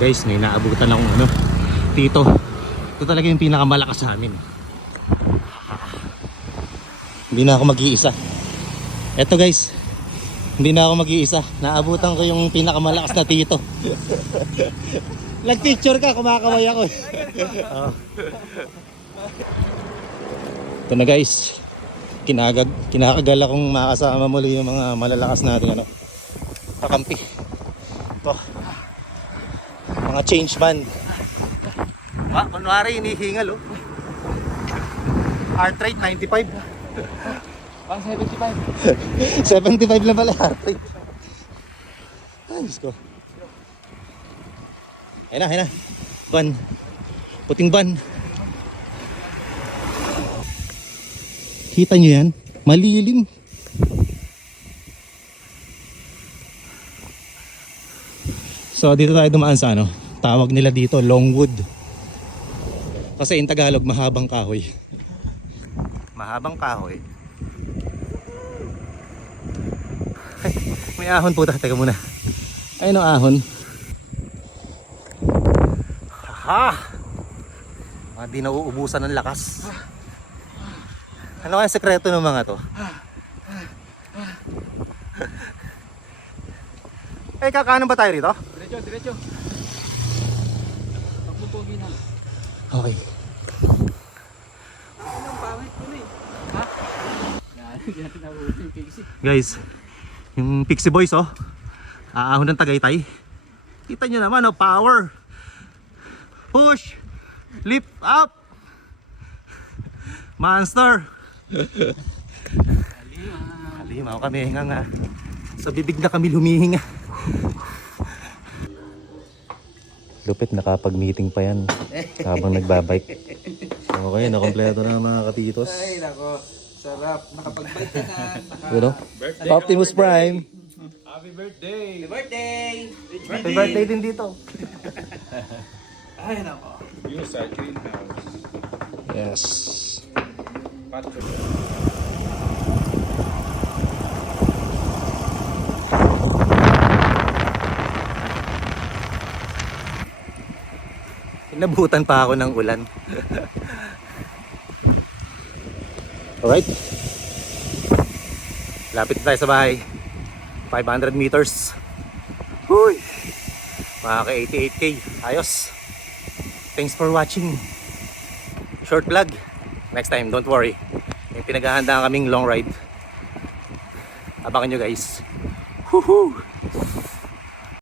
Guys, may naabutan akong ano, tito. Ito talaga yung pinakamalakas sa amin. Hindi na ako mag-iisa. Eto guys, hindi na ako mag-iisa. Naabutan ko yung pinakamalakas na tito. Nag-picture ka, kumakaway ako eh. Ito na guys, kinakagal akong makasama muli yung mga malalakas natin ano, kakampi. Ito, mga change man. Kunwari hinihingal oh. Heart rate 95. Pang 75. 75 lang pala heart rate. Ay, Diyos ko. Ayun na. Ban. Puting ban. Kita nyo yan? Malilim. So dito tayo dumaan sa ano, tawag nila dito Longwood. Kasi in Tagalog mahabang kahoy. Mahabang kahoy. Ay, may ahon po. Teka muna. Ayun ang ahon. Ha! Di nauubusan ng lakas. Ano kaya sekreto ng mga to? Eh, kakanan ba tayo rito? Diretso. Pagpupugi na. Okay. Anong pangit ko na eh. Ha? Hindi natin nabuhin yung pixie. Guys, yung Pixie Boys oh. Aahon ng Tagaytay. Kita nyo naman oh, power. Push. Lift up. Monster. Halimaw kami hinga nga. Sa bibig na kami lumihinga. Lupit, nakapag-meeting pa yan habang nagbabike. Okay, nakompleto na mga katitos. Ay, nako. Sarap. Nakapag-bike ka na. You know? Optimus Prime. Happy birthday! Happy birthday! Happy birthday din dito. Ay, nako. Yung sa greenhouse. Yes. Patro. Inabutan pa ako ng ulan. Alright. Lapit na tayo sa bahay. 500 meters. Huy! Makaka 88k. Ayos. Thanks for watching. Short vlog. Next time, don't worry. May pinaghahandaan kaming long ride. Abangan nyo guys. Woohoo!